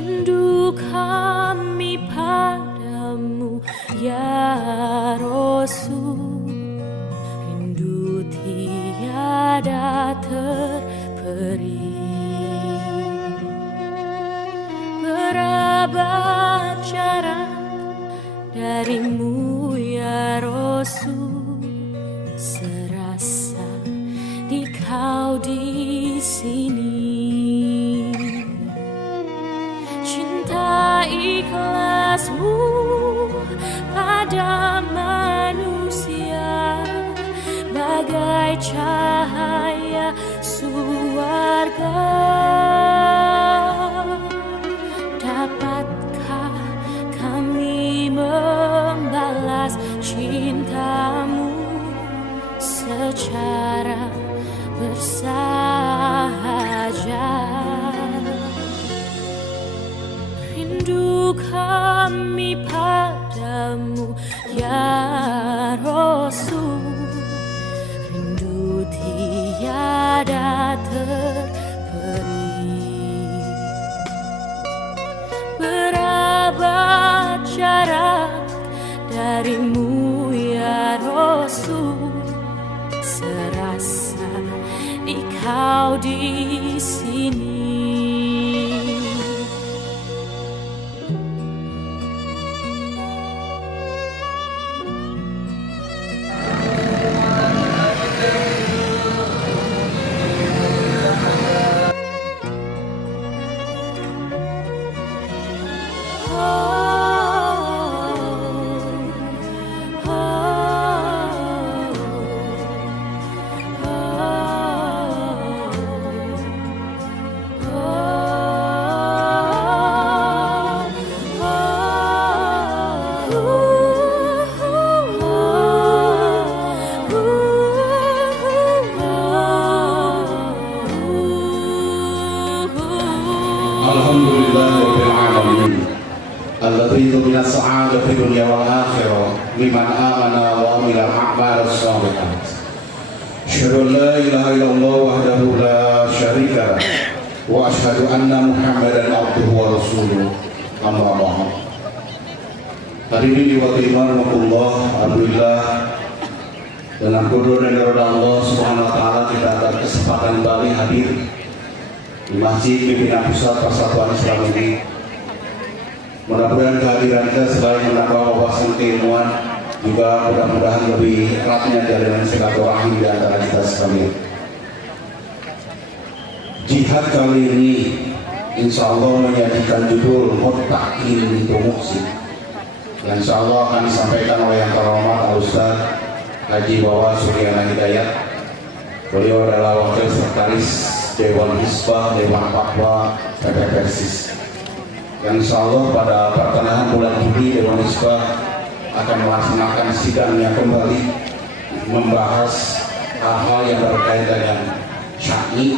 Rindu kami padamu ya Rasul, rindu tiada terperi. Berabad jarak darimu ya Rasul, serasa di kau di sini. Cinta ikhlasmu pada manusia bagai cahaya surga. Dapatkah kami membalas cintamu secara bersahaja? Rindu kami padamu ya Rasul, rindu tiada terperi. Berabad jarak darimu ya Rasul, serasa di kau di sini. Alhamdulillahirrahmanirrahim. Alladzi min as-sa'adah fi dunya wal akhirah liman amana wa amila a'mal shalihat. Asyhadu an la ilaha illallah wahdahu la syarika lah wa asyhadu anna Muhammadan abduhu wa rasuluh. Amma ba'd. Hadirin wa rahimakumullah, alhamdulillah dengan qudrat dan ridha Allah Subhanahu wa taala kita ada kesempatan kembali hadir di Masjid Pimpinan Pusat Persatuan Islam ini. Mudah-mudahan kehadiran kita selain menambah wawasan keilmuan, juga mudah-mudahan lebih eratnya jalinan silaturahmi di antara kita sekalian. Jihad kali ini insya Allah menyajikan judul Muttaqin itu Muhsin, yang insya Allah akan disampaikan oleh yang terhormat Al-Ustaz Haji Wawa Suryana Hidayat. Beliau adalah Wakil Sekretaris Dewan Hisbah Dewan Fatwa PP Persis, yang insya Allah pada pertengahan bulan Juli Dewan Hisbah akan melaksanakan sidangnya kembali, membahas hal-hal yang berkaitan dengan syar'i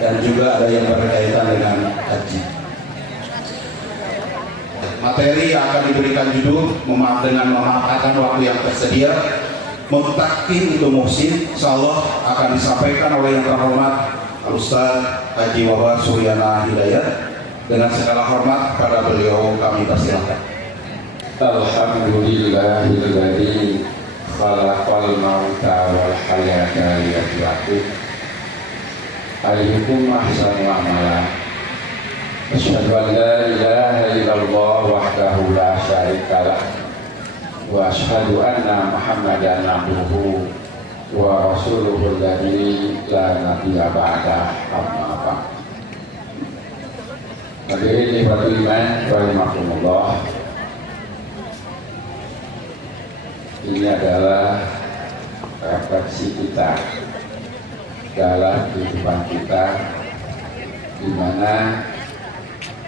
dan juga ada yang berkaitan dengan haji. Materi yang akan diberikan judul dengan memanfaatkan waktu yang tersedia, Muttaqin itu Muhsin, insya Allah akan disampaikan oleh yang terhormat Ustaz Haji Wawa Suryana Hidayat. Dengan segala hormat pada beliau kami persilahkan. Alhamdulillahilladzi khalaqal mauta wal hayata liyabluwakum ayyukum ahsanu amala. Asyhadu an la ilaha illallah wahdahu la syarikalah wa asyhadu anna Muhammadan abduhu wa rasuluhul ladzi la nabiyya ba'dah, amma ba'd. Hadirin ikhwatul iman rahimakumullah, ini adalah refleksi kita dalam kehidupan kita, di mana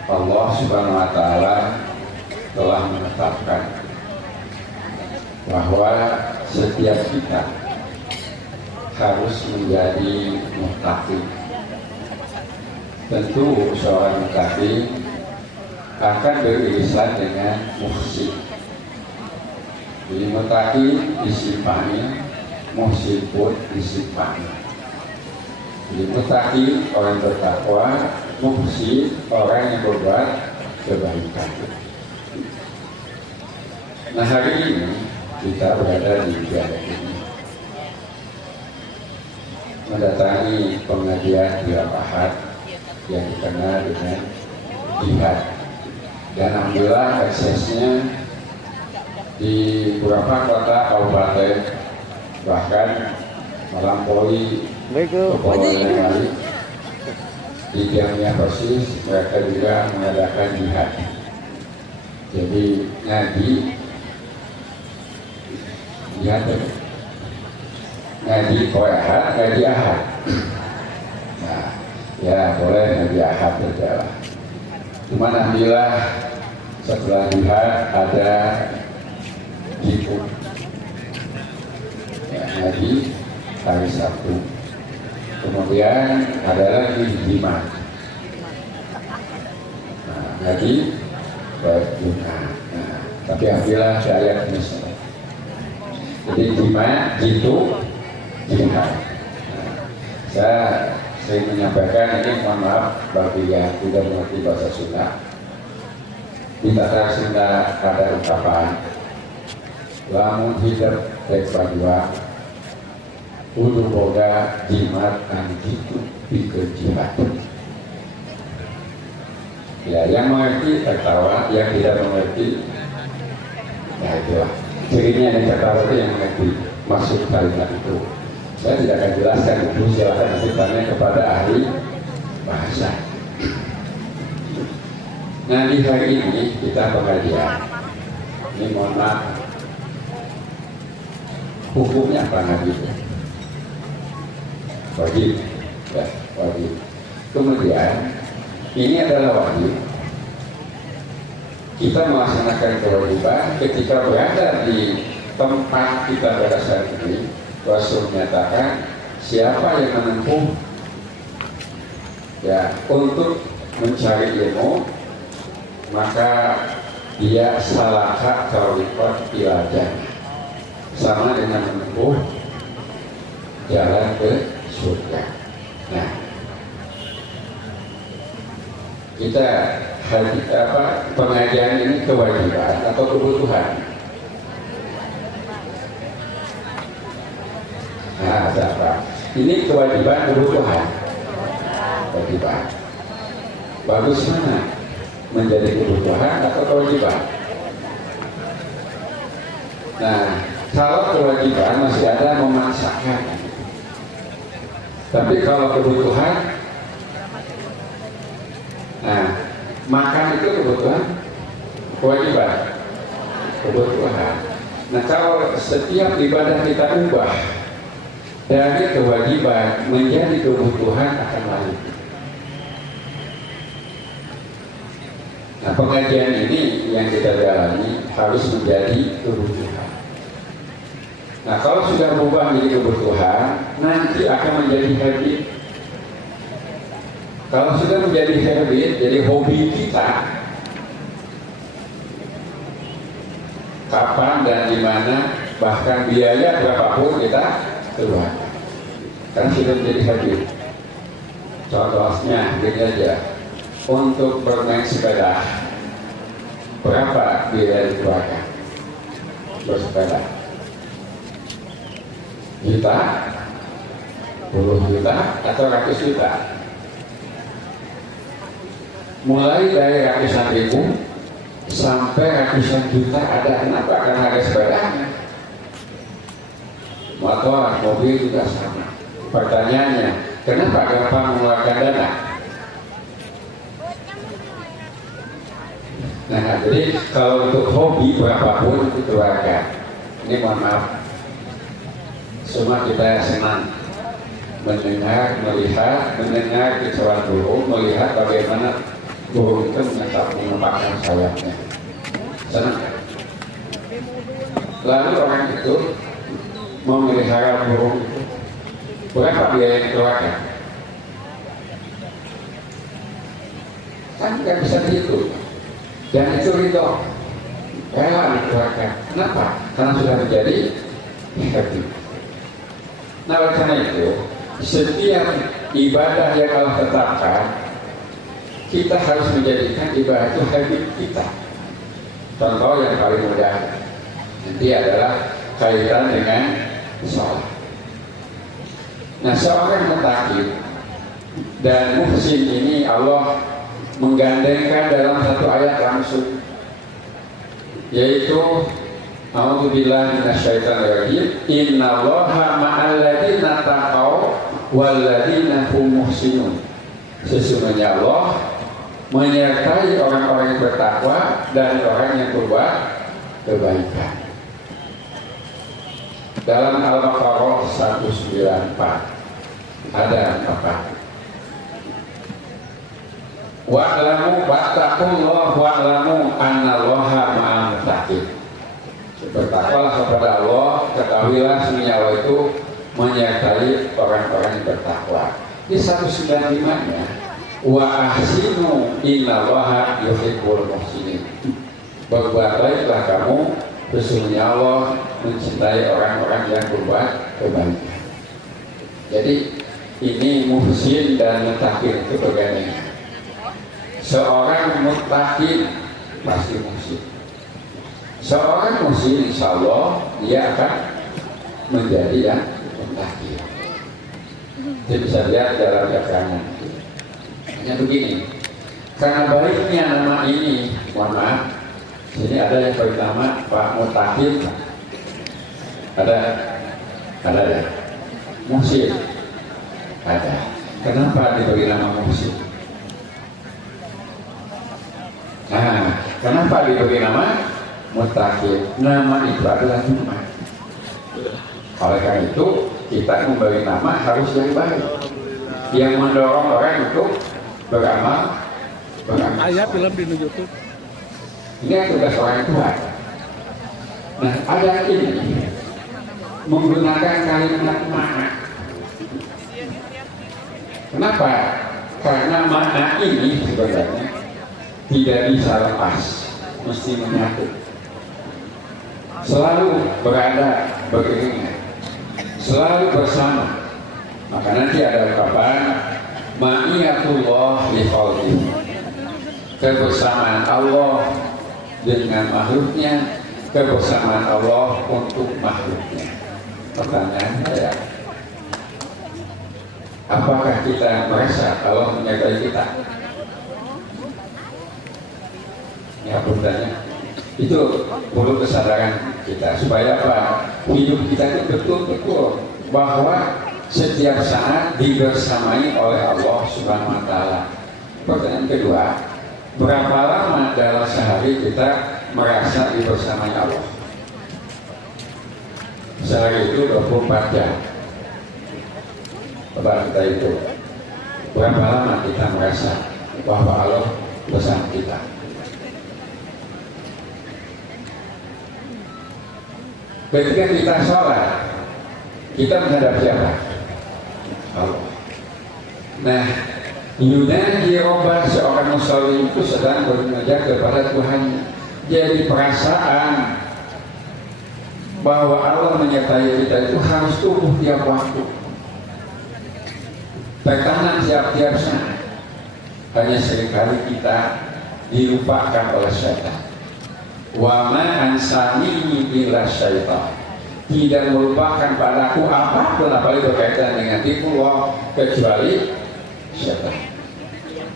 Allah Subhanahu wa taala telah menetapkan bahwa setiap kita harus menjadi muttaqin. Tentu seorang muttaqin akan beririsan dengan muhsin. Jadi muttaqin disimpani, muhsin pun disimpani. Jadi muttaqin orang bertakwa, muhsin orang yang berbuat kebaikan. Nah, hari ini kita berada di Jaya ini, mendatangi pengajian Tiap Ahad yang dikenal dengan jihad. Dan alhamdulillah aksesnya di beberapa kota kabupaten bahkan melampaui kepulauan kali. Di Jamia Persis mereka juga mengadakan jihad. Jadi ngaji jihad, ngaji ahad, ngaji ahad. Nah, ya boleh ngaji ahad berjalan. Cuman alhamdulillah setelah jihad ada jiku, ya, ngaji hari Sabtu. Kemudian ada lagi Jumat. Nah, ngaji Jumat. Nah, tapi alhamdulillah saya misalnya. Jadi Jumat itu jihad. Nah, saya sering menyampaikan ini, mohon maaf bagi yang tidak mengerti bahasa Sunda. Di bahasa Sunda ada ungkapan lamun hidup rek badua kudu boga jimat kan gitu pikeun jihad. Ya, yang mengerti tertawa, yang tidak mengerti ya itulah cirinya yang tertawa itu yang mengerti maksud kalimat itu. Saya tidak akan jelaskan itu, silakan nanti tanya kepada ahli bahasa. Nah, di hari ini kita pengajian. Ini mohon maaf, hukumnya apa ngaji itu? Wajib, ya, wajib. Kemudian ini adalah wajib. Kita melaksanakan kewajiban ketika berada di tempat kita pada saat ini. Rasul menyatakan siapa yang menempuh ya untuk mencari ilmu, maka dia salaka tariqat ila jannah, sama dengan menempuh jalan ke surga. Nah, kita pengajian ini kewajiban atau kebutuhan? Nah, ada apa? Ini kewajiban, kebutuhan. Kewajiban. Bagus mana? Menjadi kebutuhan atau kewajiban? Nah, kalau kewajiban masih ada memaksakan. Tapi kalau kebutuhan, nah, makan itu kebutuhan, kewajiban, kebutuhan. Nah, kalau setiap ibadah kita ubah dari kewajiban menjadi kebutuhan akan lain. Nah, pengajian ini yang kita jalani harus menjadi kebutuhan. Nah, kalau sudah berubah menjadi kebutuhan, nanti akan menjadi habit. Kalau sudah menjadi habit, jadi hobi kita, kapan dan di mana, bahkan biaya berapapun kita keluarkan, karena sudah menjadi habit. Contohnya gini aja, untuk bermain sepeda berapa biaya dikeluarkan bersepeda? Juta, puluh juta, atau ratus juta? Mulai dari ratusan ribu sampai ratusan juta ada. Kenapa? Karena harga sepedanya. Motor, mobil juga sama. Pertanyaannya, kenapa gampang mengeluarkan dana? Nah, jadi kalau untuk hobi berapapun itu keluarkan. Ini mohon maaf, semua kita senang mendengar, mendengar kicauan burung, melihat bagaimana burung itu mengepakkan sayapnya. Senang. Lalu orang itu memelihara burung itu berapa biaya yang dikeluarkan? Kan nggak bisa dihitung. Dan itu ridho, rela dikeluarkan. Kenapa? Karena sudah menjadi habit. Nah, oleh karena itu setiap ibadah yang Allah tetapkan kita harus menjadikan ibadah itu habit kita. Contoh yang paling mudah nanti adalah kaitan dengan sholat. Nah, seorang muttaqin dan muhsin ini Allah menggandengkan dalam satu ayat langsung, yaitu a'udzubillahi minasyaitonir rajim, innallaha ma'al ladzina taqaw wal ladzina hum muhsinun. Sesungguhnya Allah menyertai orang-orang yang bertakwa dan orang yang berbuat kebaikan. Dalam Al-Baqarah 194 ada apa? Wa'lamu wattaqullaha wa'lamu annallaha ma'al muttaqin. Bertakwalah kepada Allah, ketahuilah sesungguhnya Allah itu menyertai orang-orang yang bertakwa. Di 195-nya, wa ahsinu innallaha yuhibbul muhsinin. Berbuat baiklah kamu, sesungguhnya Allah mencintai orang-orang yang berbuat kebaikan. Jadi ini muhsin dan muttaqin itu bergandengan. Seorang muttaqin pasti muhsin. Seorang muhsin insya Allah dia akan menjadi yang muttaqin. Kita bisa lihat dalam keterangan. Hanya begini, karena baiknya nama ini, mohon maaf, sini ada yang bernama Pak Muttaqin, ada ya, muhsin, ada. Kenapa diberi nama muhsin? Nah, kenapa diberi nama muttaqin? Nama itu adalah nama. Oleh karena itu kita memberi nama harus yang baik, yang mendorong orang untuk beramal. Ayat film di YouTube. Ini tugas orang tua. Nah, ada ini menggunakan kalimat makna. Kenapa? Karena makna ini sebenarnya tidak bisa lepas, mesti menyatu, selalu berada beriringan, selalu bersama. Maka nanti ada ungkapan ma'iyatullah li khalqihi, kebersamaan Allah dengan makhluknya, kebersamaan Allah untuk makhluknya. Pertanyaan saya, apakah kita merasa Allah menyertai kita? Ya, bundanya itu perlu kesadaran kita supaya apa? Hidup kita itu betul-betul bahwa setiap saat dibersamai oleh Allah Subhanahu wa Ta'ala. Pertanyaan kedua, berapa lama dalam sehari kita merasa dibersamai Allah? Sehari itu 24 jam. Coba kita itu, berapa lama kita merasa bahwa Allah bersama kita? Ketika kita sholat, kita menghadap siapa? Allah. Nah, yunaji robbah, seorang musholli itu sedang bermunajat kepada Tuhan. Jadi perasaan bahwa Allah menyertai kita itu harus tumbuh tiap waktu, bertanam tiap saat. Hanya seringkali kita dilupakan oleh syaitan. Wa ma ansani illa syaitan, tidak melupakan padaku apapun apalagi berkaitan dengan tipulah kecuali syaitan.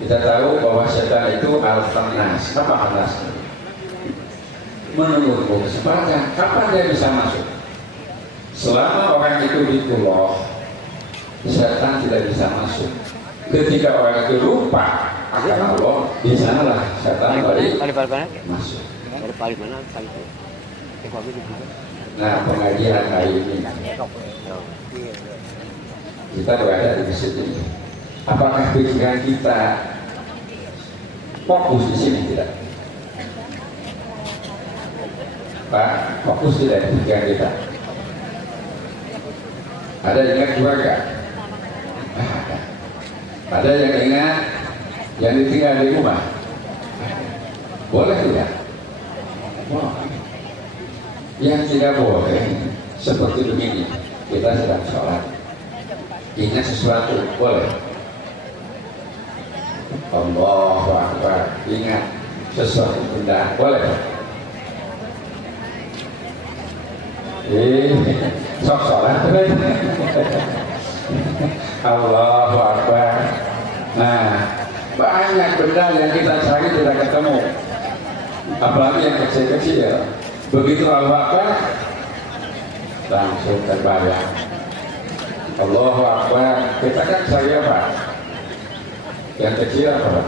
Kita tahu bahwa syaitan itu al-khannas. Apa khannas? Menunggu kesempatan kapan dia bisa masuk. Selama orang itu dipulah, syaitan tidak bisa masuk. Ketika orang itu lupa akan Allah, di sanalah syaitan balik masuk. Nah, pengajian hari ini kita berada di sini. Apakah pikiran kita fokus di sini? Tidak, Pak, fokus tidak di pikiran kita. Ada yang ingat keluarga? Ada yang ingat yang ditinggal di rumah? Boleh tidak? Yang tidak boleh seperti begini, kita sedang sholat, ingat sesuatu, boleh. Allahu Akbar. Ingat sesuatu benda boleh. Sok sholat. Allahu Akbar. Nah, banyak benda yang kita cari tidak ketemu. Apalagi yang kecil-kecil. Begitu Allahu Akbar, langsung terbayang. Allahu Akbar. Kita kan cari apa? Yang kecil apa?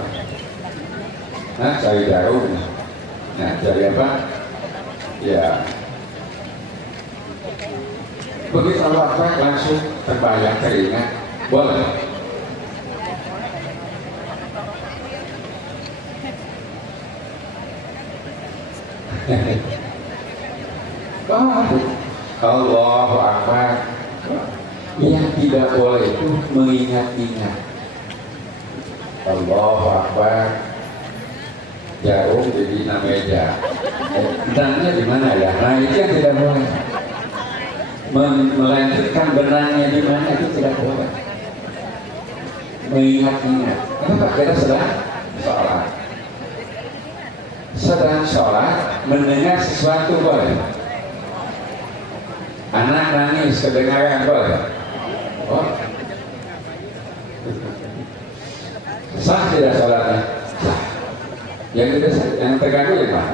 Nah, cari jarum. Nah, cari apa? Ya. Begitu Allahu Akbar langsung terbayang, teringat. Boleh. Allahu Akbar. Yang tidak boleh itu mengingat-ingat. Allahu Akbar. Jarum jadi meja. Benangnya di mana ya? Nah, itu yang tidak boleh. Melanjutkan benangnya di mana itu tidak boleh. Mengingat-ingat. Kenapa kita sedang sholat? Sedang sholat mendengar sesuatu boleh. Anak nangis kedengaran boleh. Oh. Sah tidak sholatnya? Sah. Yang terganggu ya Pak?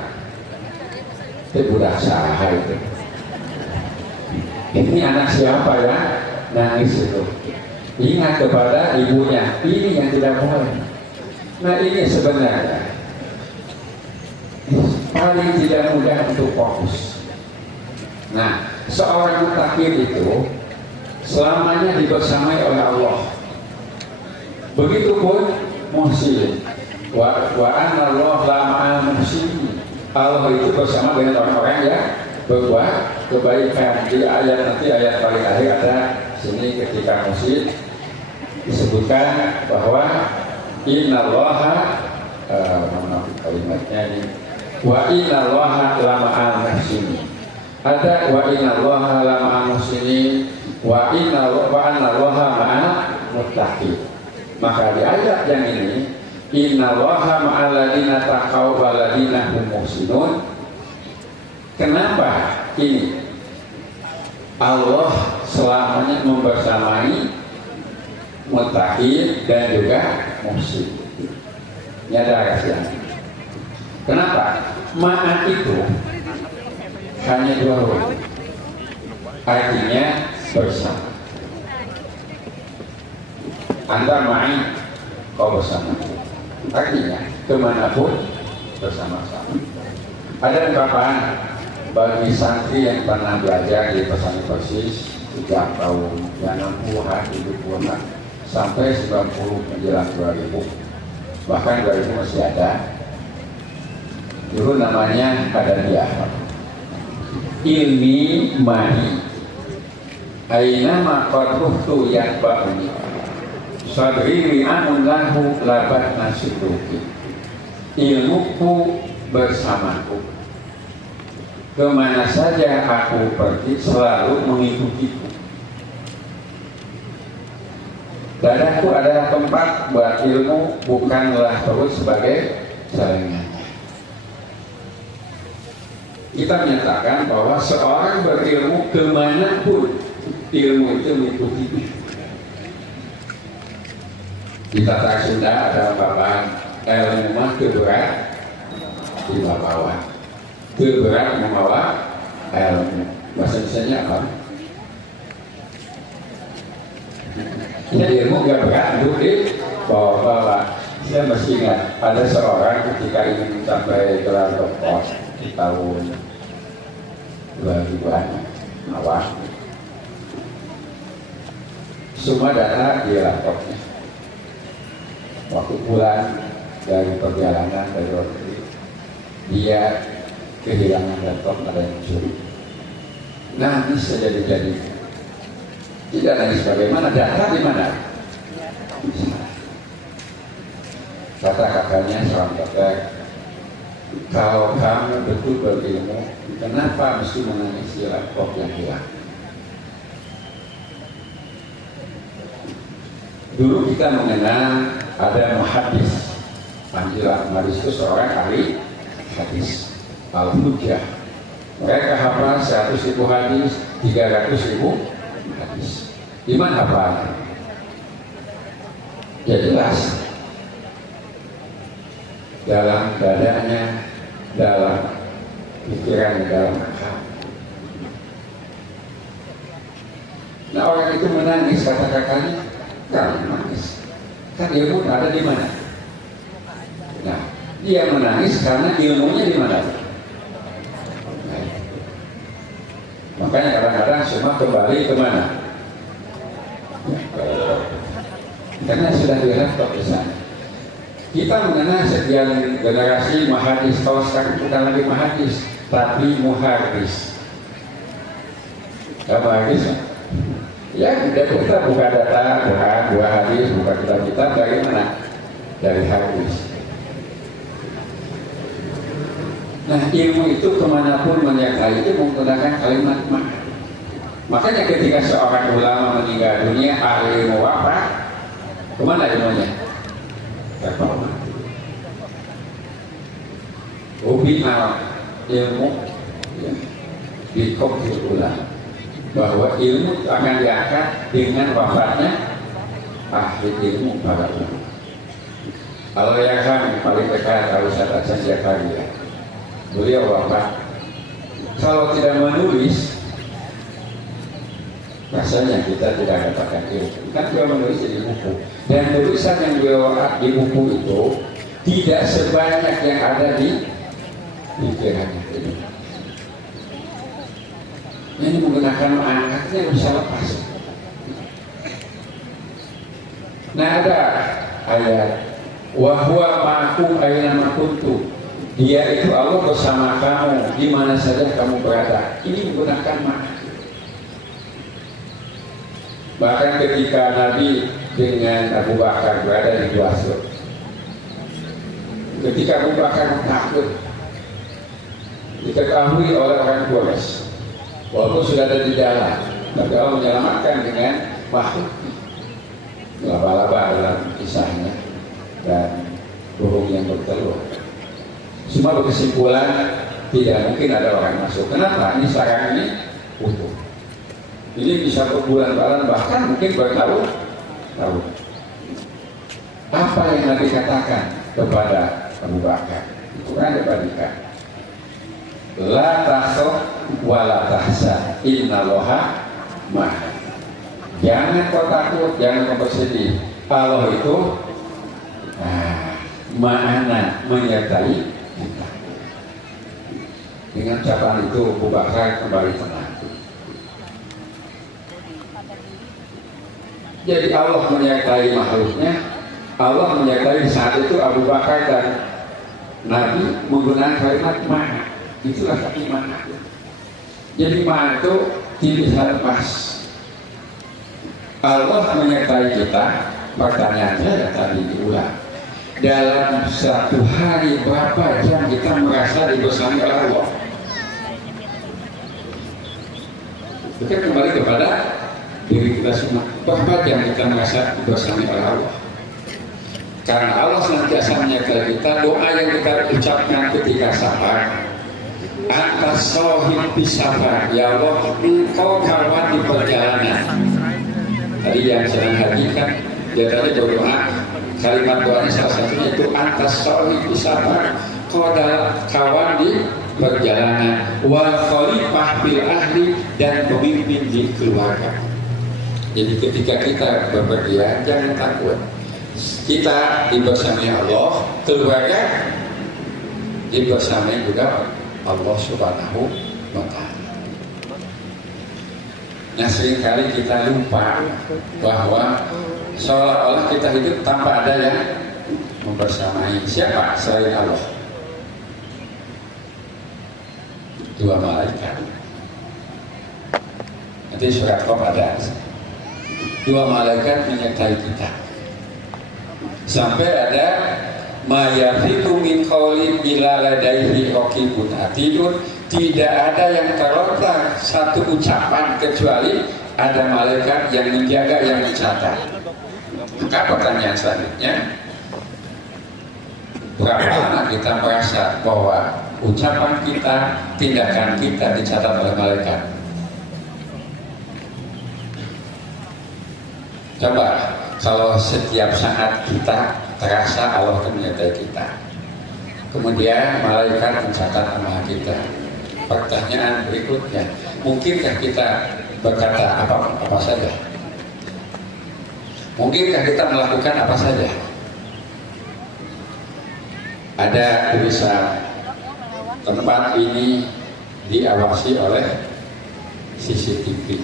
Itu budak sah itu. Ini anak siapa ya? Nangis itu. Ingat kepada ibunya. Ini yang tidak boleh. Nah, ini sebenarnya paling tidak mudah untuk fokus. Nah, seorang mutakir itu selamanya dibersamai oleh Allah. Begitupun muhsin. Wa anna Allah la ma'al muhsin. Allah itu bersama dengan orang-orang yang berbuat kebaikan. Di ayat nanti ayat paling akhir ada sini ketika muhsin disebutkan bahwa innallaha kalimatnya ini wa innallaha la ma'al muhsin. Ada wa innallaha la ma'al muhsinin wa annallaha ma'al muttaqin. Maka di ayat yang ini innallaha ma'al ladina taqaw wal ladina hum muhsinun. Kenapa ini? Allah selamanya membersamai muttaqin dan juga muhsin. Ini ada rahasianya. Kenapa? Ma'at itu hanya dua huruf, artinya bersama. Anda main, kau bersama. Artinya kemanapun bersama-sama. Ada ungkapan bagi santri yang pernah belajar di Pesantren Persis sejak tahun 60-an, 70-an sampai 90 menjelang 2000, bahkan 2000 masih ada. Dulu namanya ada dia. Ilmi mahi aina maqarruhtu yakba'uni sadri ri'anun lahu labat nasiduki. Ilmuku bersamaku, kemana saja aku pergi selalu mengikutiku. Dadaku adalah tempat buat ilmu, bukanlah terus sebagai saringannya. Kita menyatakan bahwa seorang berilmu kemanapun ilmu itu mengikutinya. Di tata Sunda ada ungkapan ilmu mah keberat dibawa, keberat membawa ilmu. Bahasa Indonesianya apa? Jadi ilmu gak berat untuk dibawa. Saya masih ingat ada seorang ketika ingin mencapai gelar doktor di tahun 2000-an awal, semua data di laptopnya. Waktu pulang dari perjalanan dari luar negeri, dia kehilangan laptop, ada yang curi. Nangis saja jadi. Tidak nangis bagaimana, data di mana? Kata kakaknya seorang dokter, kalau kamu betul berilmu, kenapa mesti menangisi laptop yang hilang? Dulu kita mengenal ada muhaddis. Panggilan muhaddis itu seorang ahli hadis, al-hujjah. Mereka hafal 100.000 hadis, 300.000 hadis. Di mana hafal? Ya jelas. Dalam dadanya, dalam pikirannya, dalam akal. Nah, orang itu menangis, kata-katanya kan menangis. Kan ilmu ada di mana? Nah, dia menangis karena ilmunya di mana? Nah, makanya kadang-kadang semua kembali ke mana? Karena sudah dirapot di sana. Kita mengenal sekian generasi mahadis. Kalau sekarang bukan lagi mahadis, tapi muhadis. Apa hadis? Ya, kita buka data, buka hadis, buka kitab-kitab dari mana? Dari hadis. Nah, ilmu itu kemanapun menyertai itu menggunakan kalimat makna. Makanya ketika seorang ulama meninggal dunia, ahli ilmu wafat, kemana ilmunya? Reformasi. Ubina ilmu ya, di kokil ulama, bahwa ilmu akan diangkat dengan wafatnya ahli ilmu para ulama. Kalau yang kami paling dekat kalau saya Zakaria, beliau wafat. Kalau tidak menulis, rasanya kita tidak katakan ilmu. Kan beliau menulis di buku, dan tulisan yang beliau di buku itu tidak sebanyak yang ada di pikirannya. Ini menggunakan angkatnya bisa lepas. Nah, ada ayat wa huwa ma'akum aina ma kuntum. Dia itu Allah bersama kamu di mana saja kamu berada. Ini menggunakan makna. Bahkan ketika Nabi dengan Abu Bakar berada di Gua Sur, ketika Abu Bakar takut diketahui oleh orang Quraisy, walaupun sudah ada di dalam, tapi Allah menyelamatkan dengan makhluk laba-laba dalam kisahnya dan burung yang bertelur. Semua berkesimpulan tidak mungkin ada orang masuk. Kenapa? Ini sarang ini utuh. Ini bisa berbulan-bulan, bahkan mungkin bertahun-tahun. Apa yang Nabi katakan kepada Abu Bakar? Itu kan dibandingkan. La takhaf wa la tahzan, innallaha ma'ana. Jangan kau takut, jangan kau bersedih. Allah itu ma'ana, menyertai kita. Dengan ucapan itu Abu Bakar kembali tenang. Jadi Allah menyertai makhluknya. Allah menyertai saat itu Abu Bakar dan Nabi menggunakan kalimat ma'ana. Itulah iman. Jadi iman itu tidak bisa lepas. Allah menyertai kita. Pertanyaannya yang tadi diulang, dalam satu hari berapa jam kita merasa dibersami Allah? Kita kembali kepada diri kita semua. Berapa jam kita merasa dibersami Allah? Karena Allah senantiasa menyertai kita. Doa yang kita ucapkan ketika safar, atas sohib bisafar, ya Allah engkau kawan di perjalanan. Tadi yang sedang haji kan dia tadi berdoa, kalimat doanya salah satunya itu atas sohib bisafar, kau adalah kawan di perjalanan, wa khalifah bil ahli, dan pemimpin di keluarga. Jadi ketika kita bepergian jangan takut, kita dibersami Allah, keluarga dibersami juga Allah Subhanahu wa ta'ala. Nah, seringkali kita lupa bahwa seolah-olah kita hidup tanpa ada yang membersamai. Siapa selain Allah? Dua malaikat. Nanti surat Qaf ada. Dua malaikat menyertai kita. Sampai ada ma yafiqu min qaulin illa ladaihi raqibun atidun. Tidak ada yang terlontar satu ucapan kecuali ada malaikat yang menjaga, yang mencatat. Maka pertanyaan selanjutnya, berapa lama kita merasa bahwa ucapan kita, tindakan kita dicatat oleh malaikat? Coba kalau setiap saat kita terasa Allah akan menyertai kita, kemudian malaikat mencatat amal kita. Pertanyaan berikutnya, mungkinkah kita berkata apa saja? Mungkinkah kita melakukan apa saja? Ada tulisan tempat ini diawasi oleh CCTV.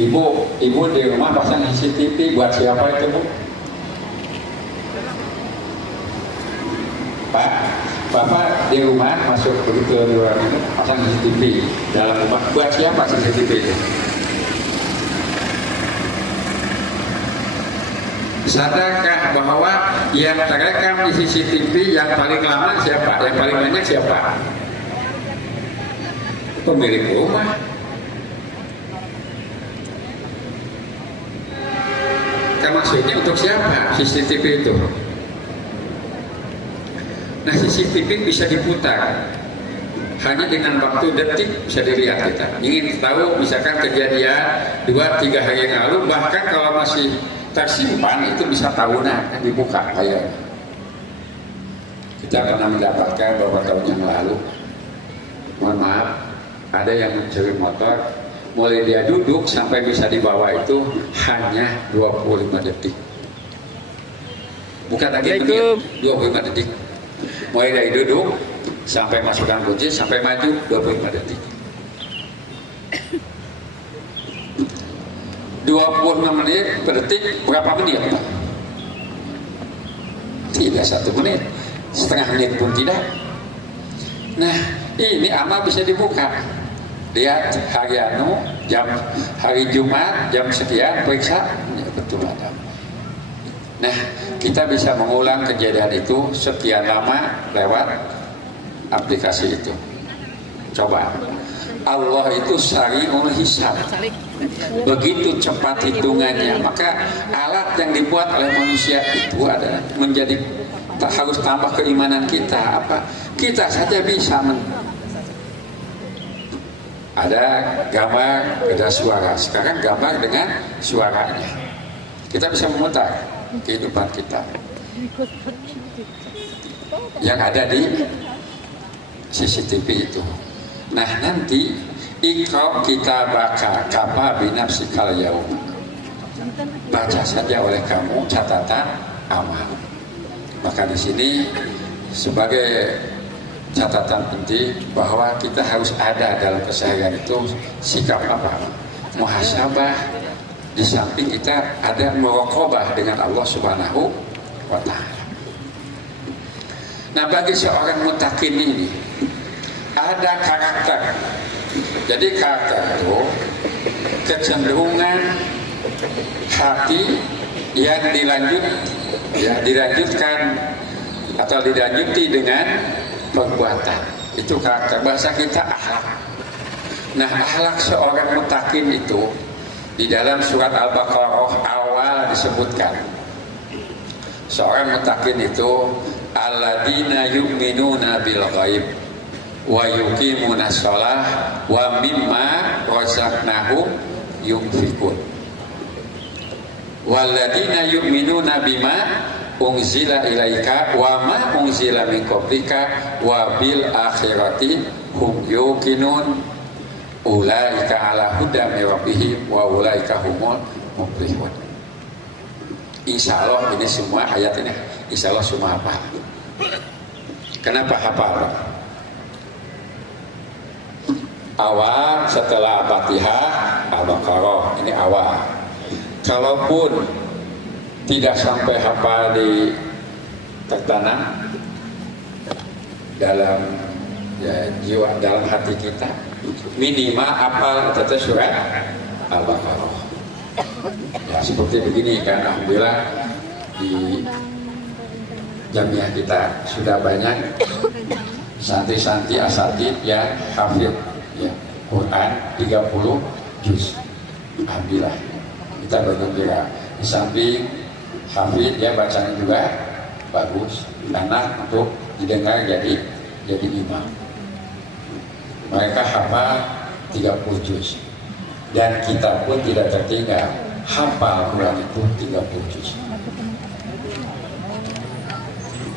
Ibu di rumah pasang CCTV buat siapa itu, Bu? Pak, Bapak di rumah masuk begitu di luar itu pasang CCTV dalam rumah buat siapa CCTV itu? Sadarkah bahwa yang terekam di CCTV yang paling lama siapa? Yang paling banyak siapa? Pemilik rumah. Kan maksudnya untuk siapa CCTV itu? Nah, CCTV bisa diputar hanya dengan waktu detik bisa dilihat kita. Ingin tahu misalkan kejadian 2-3 hari yang lalu, bahkan kalau masih tersimpan itu bisa tahunan dibuka kayak. Kita pernah mendapatkan beberapa tahun yang lalu, mohon maaf, ada yang mencuri motor, mulai dia duduk sampai bisa dibawa itu hanya 25 detik. Bukan lagi menit, 25 detik. Mulai dari duduk sampai masukkan kunci sampai maju 25 detik. 26 menit per detik berapa menit, Pak? Tidak 1 menit, setengah menit pun tidak. Nah, ini amal bisa dibuka. Lihat hari hari Jumat jam sekian periksa, ya, betul ada. Nah, kita bisa mengulang kejadian itu sekian lama lewat aplikasi itu. Coba, Allah itu sari'ul hisab, begitu cepat hitungannya. Maka alat yang dibuat oleh manusia itu adalah menjadi harus tambah keimanan kita. Apa? Kita saja bisa ada gambar, ada suara. Sekarang gambar dengan suaranya. Kita bisa memutar kehidupan kita yang ada di CCTV itu. Nah, nanti ikra kita baca kapa binafsikal yaum, baca saja oleh kamu catatan amal. Maka di sini sebagai catatan penting bahwa kita harus ada dalam keseharian itu sikap apa? Muhasabah. Di samping kita ada muraqabah dengan Allah Subhanahu wa Ta'ala. Nah, bagi seorang muttaqin ini ada karakter. Jadi karakter itu kecenderungan hati yang dilanjutkan atau dilanjuti dengan perbuatan. Itu karakter. Bahasa kita akhlak. Nah, akhlak seorang muttaqin itu di dalam surat Al-Baqarah awal disebutkan, seorang muttaqin itu alladzina yu'minuna bil ghaib wa yuqimuna shalah wa mimma razaqnahum yunfikun walladzina yu'minuna bima unzila ilaika wa ma unzila min qablika wa bil akhirati hum yuqinun ulaika ala huda min rabbihim wa ulaika humul muflihun. Insya Allah ini semua ayat ini insya Allah semua hafal. Kenapa hafal? Awal setelah Fatihah Al-Baqarah, ini awal. Kalaupun tidak sampai hafal di tertanam dalam jiwa, dalam hati kita, minimal hafal tata surat Al-Baqarah. Ya, seperti begini kan, alhamdulillah di jamiah kita sudah banyak santri-santri asatid yang hafid ya Quran 30 juz. Alhamdulillah kita bergembira. Di samping hafid ya, bacaan juga bagus, enak untuk didengar jadi imam. Mereka hafal 30 juz, dan kita pun tidak tertinggal hafal Quran itu 30 juz.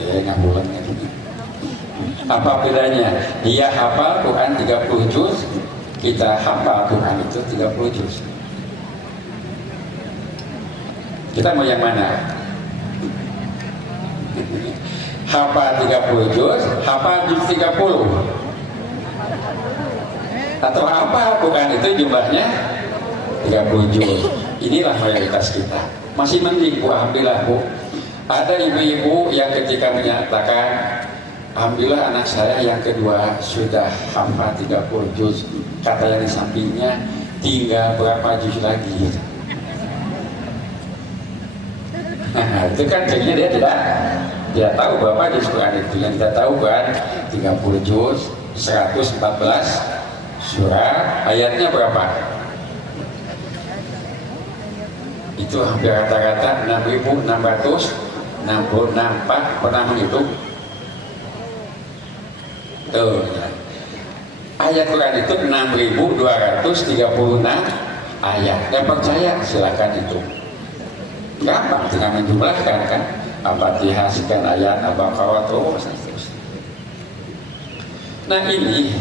Ngabulan ini. Apa bedanya? Dia hafal Quran 30 juz, kita hafal Quran itu 30 juz. Kita mau yang mana? Hafal 30 juz, hafal juz 30, atau hafal Quran itu jumlahnya 30 juz. Inilah mayoritas kita. Masih mending Bu, alhamdulillah Bu. Ada ibu-ibu yang ketika menyatakan, alhamdulillah anak saya yang kedua sudah hafal 30 juz, kata yang di sampingnya tinggal berapa juz lagi. Nah, itu kan jadinya dia tidak tahu berapa juz Quran itu. Yang kita tahu kan 30 juz, 114 surah, ayatnya berapa? Itu hampir rata-rata 6.664. Pernah menghitung? Ayat Quran itu 6.236 ayat. Yang percaya silakan hitung. Gampang tinggal menjumlahkan kan. Al-Fatihah sekian ayat, Al-Baqarah terus. Nah ini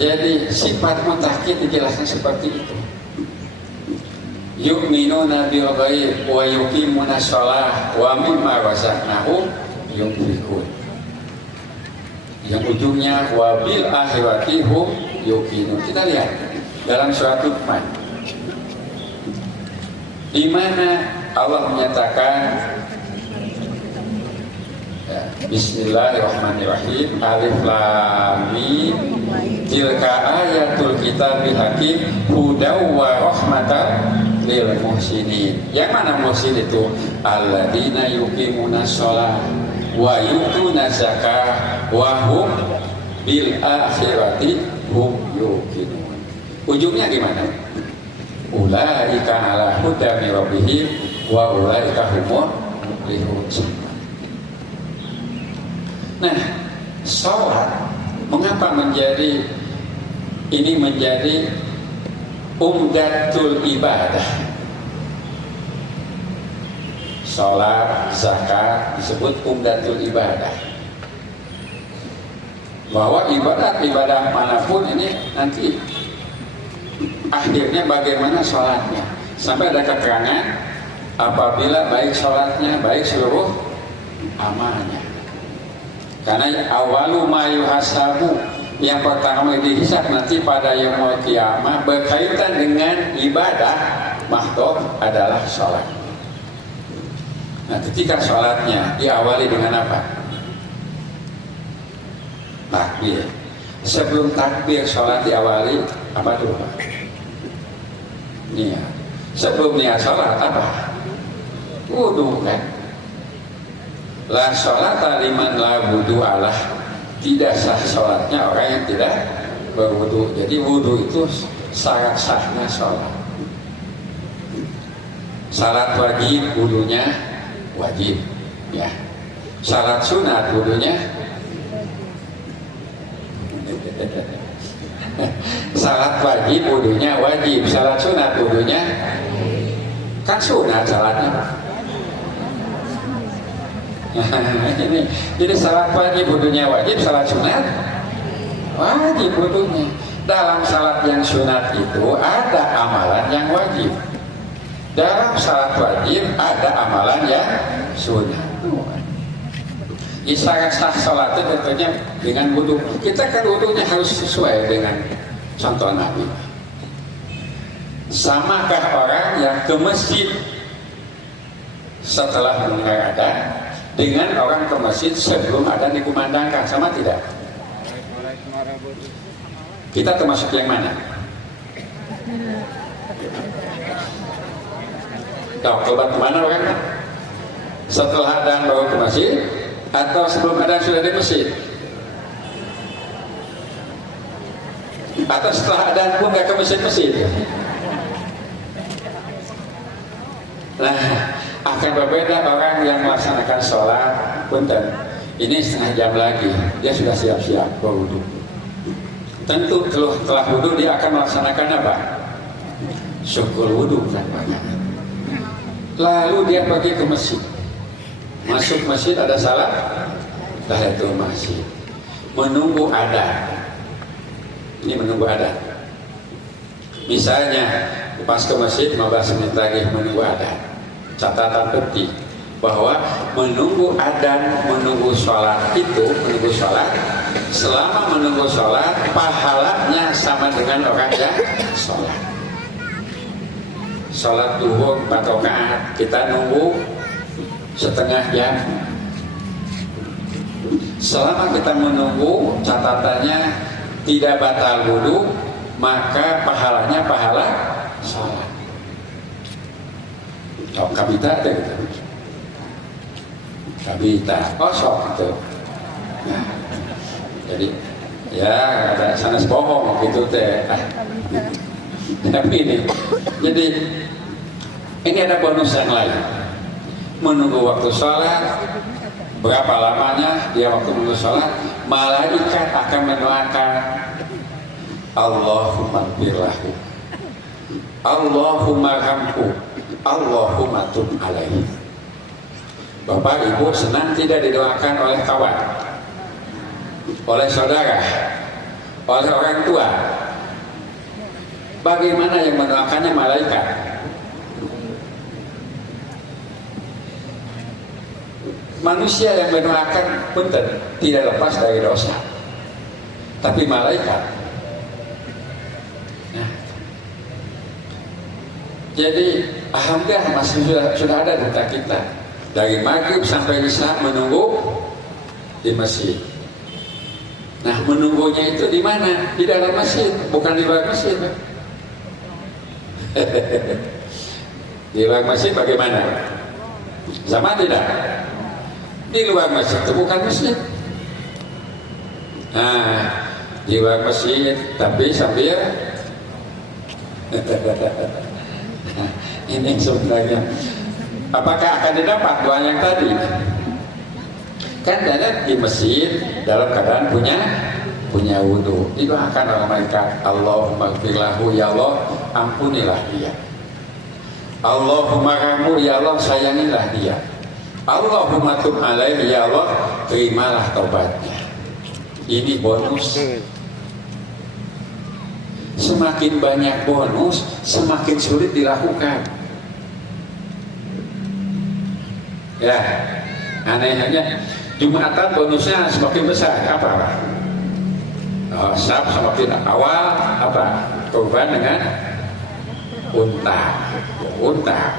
jadi sifat mutakin dijelaskan seperti itu. Yu'minuna bil ghaib wa yuqimuna shalah wa mimma razaqnahum yunfiqun. Yang ujungnya wa bil akhirati hum yuqinun. Kita lihat dalam surat Luqman, di mana Allah menyatakan Bismillahirrahmanirrahim, Alif Lam Mim, tilka ayatul kitabil hakim, hudaw wa rahmatan lil muhsinin. Yang mana muhsin itu? Alladzina yuqimuna shalah wa yutuna zakah wa hum bil akhirati hum yuqinun. Ujungnya gimana? Ulaika ala hudan min rabbihim wa ulaika humul muflihun. Nah, sholat mengapa menjadi umdatul ibadah? Sholat, zakat disebut umdatul ibadah. Bahwa ibadah manapun ini nanti akhirnya bagaimana sholatnya. Sampai ada keterangan apabila baik sholatnya, baik seluruh amalnya. Karena awalu ma yuhasabu, yang pertama dihisab nanti pada yaumul qiyamah berkaitan dengan ibadah mahdhuf adalah sholat. Nah, ketika sholatnya diawali dengan apa? Takbir. Sebelum takbir sholat diawali apa dulu? Niat. Sebelum niat sholat apa? Wudu kan? La sholata liman la wudu alah. Tidak sah sholatnya orang yang tidak berwudu. Jadi wudu itu syarat sahnya sholat. Syarat wajib wudunya wajib, ya. Syarat sunat wudunya syarat wajib wudunya wajib. Syarat sunat wudunya kan sunat salatnya. Jadi salat wajib wudunya wajib, salat sunat wajib wudunya. Dalam salat yang sunat itu ada amalan yang wajib. Dalam salat wajib ada amalan yang sunat. Isyarat sah salat itu tentunya dengan wudu. Kita kan wudunya harus sesuai dengan contoh Nabi. Samakah orang yang ke masjid setelah mendengar adzan dengan orang ke masjid sebelum adzan dikumandangkan, sama tidak? Kita termasuk yang mana? Kau keluar kemana orang? Setelah adzan baru ke masjid atau sebelum adzan sudah di masjid? Atau setelah adzan pun nggak ke masjid? Nah, Akan berbeda orang yang melaksanakan sholat, punten, ini setengah jam lagi, dia sudah siap-siap berwudu. Tentu telah wudu dia akan melaksanakan apa? Syukur wudu kan. Lalu dia pergi ke masjid. Masuk masjid ada salat, tahiyatul masjid. Menunggu adan. Ini menunggu adan. Misalnya pas ke masjid 15 menit lagi menunggu adan. Catatan penting bahwa menunggu adan, menunggu sholat itu, menunggu sholat, selama menunggu sholat pahalanya sama dengan orang yang sholat. Sholat duhur 4 rakaat kita nunggu setengah jam. Selama kita menunggu, catatannya tidak batal wudu, maka pahalanya pahala sholat. Kalau kabita itu gitu. Kabita kosong itu. Nah, jadi ya ada sanes bohong gitu teh. Tapi jadi ini ada bonus yang lain. Menunggu waktu sholat, berapa lamanya dia waktu menunggu sholat, malaikat akan mendoakan Allahumma birlahu, Allahumma ramhu, Allahumma tub alaihi. Bapak ibu senang tidak didoakan oleh kawan, oleh saudara, oleh orang tua. Bagaimana yang mendoakannya? Malaikat. Manusia yang mendoakan punten tidak lepas dari dosa, tapi malaikat. Nah, jadi alhamdulillah masih sudah ada data kita dari maghrib sampai isya menunggu di masjid. Nah, menunggunya itu di mana? Di dalam masjid, bukan di luar masjid. Di luar masjid bagaimana? Sama tidak? Di luar masjid itu bukan masjid. Nah, di luar masjid tapi sambil ini sebenarnya apakah akan didapat doa yang tadi? Kan ada di masjid dalam keadaan punya wudu, didoakan oleh malaikat, Allahumma gfirlahu, ya Allah ampunilah dia, Allahumma rahmu, ya Allah sayangilah dia, Allahumma tub alaihi, ya Allah terimalah taubatnya. Ini bonus. Semakin banyak bonus, semakin sulit dilakukan. Ya, anehnya Jumatan bonusnya semakin besar. Apa? Sab semakin awal apa? Kurban dengan unta.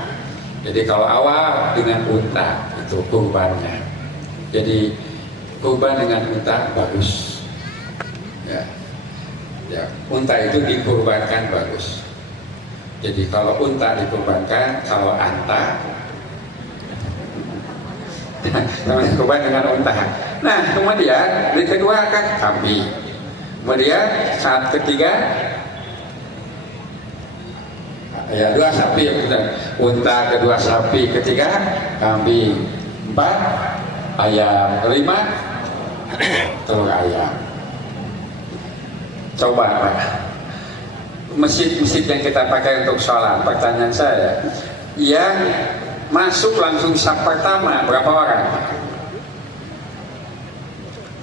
Jadi kalau awal dengan unta itu kurbannya. Jadi kurban dengan unta bagus. Ya, unta itu dikurbankan bagus. Jadi kalau unta dikurbankan, kalau anta kurban dengan unta. Nah, kemudian di kedua kan kambing. Kemudian saat ketiga ya 2 sapi yang sudah unta, kedua sapi, ketiga kambing, 4 ayam, 5 telur ayam. Coba Pak, masjid-masjid yang kita pakai untuk sholat, pertanyaan saya, yang masuk langsung saf pertama berapa orang?